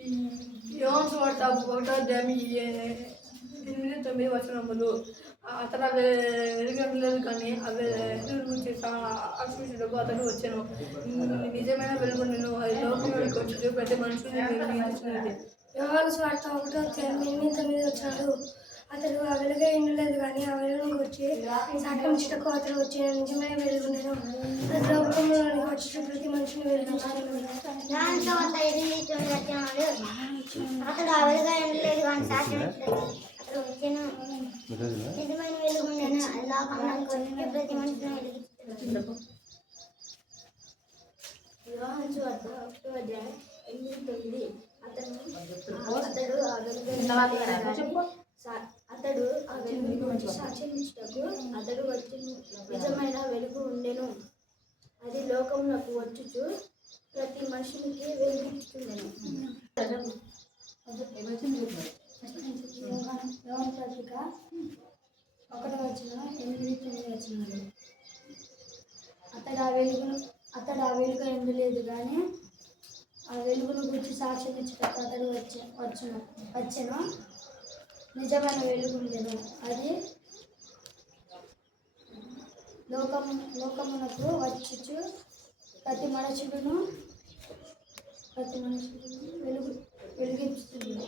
యోహాను సువార్త 1వ అధ్యాయం 8-9 వచనములు. అతను అవి ఎరగలేదు కానీ అవి గురించి సాక్షించుటకు అతడు వచ్చెను. నిజమైన వెలుగు నేను లోకంలోకి వచ్చి ప్రతి మనుషుని వెలిగించినది. యోహాను సువార్త 1వ అధ్యాయం 8-9 వచనాలు. అతడు ఆ వెలుగే ఉండలేదు కానీ ఆ వెలుగును వచ్చి సాక్షించుటకు అతడు వచ్చిన నిజమైన వెలుగు నేను లోకంలోనికి వచ్చి ప్రతి మనిషిని వెలిగించాను. అతడు ఆ వెలుగా ఉండలేదు కానీ సాక్షించుటకు అతడు వచ్చిన నిజమైన వెలుగు నేను లోకంలోనికి వచ్చి ప్రతి మనిషిని వెలిగించాను. యోహాను సువార్త 1వ అధ్యాయం 8-9. అతడు ఆ వెలుగును వచ్చి సాక్షించుటకు అతడు వచ్చిన నిజమైన వెలుగు ఉండెను. అది లోకమునకు వచ్చుచు ప్రతి మనుషునికి వెలిగించుచుండెను. యోహాను పత్రిక 1వ అధ్యాయం 8-9 వచనాలు. అతడు ఆ వెలుగు ఉండలేదు కానీ ఆ వెలుగును గురించి సాక్ష్యం ఇచ్చుటకు అతడు వచ్చెను నిజమైన వెలుగు ఉండెను. అది లోకమునకు వచ్చుచు ప్రతి మనుషులను వెలిగించుతుంది.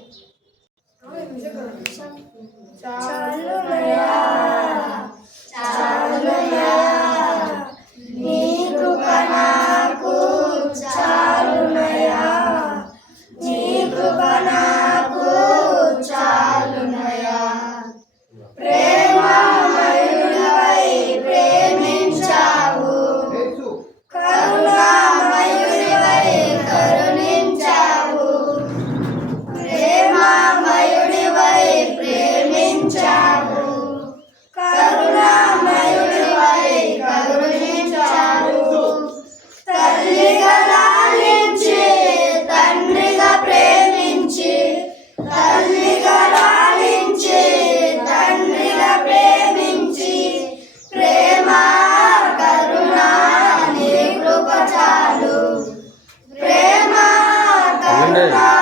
Monday.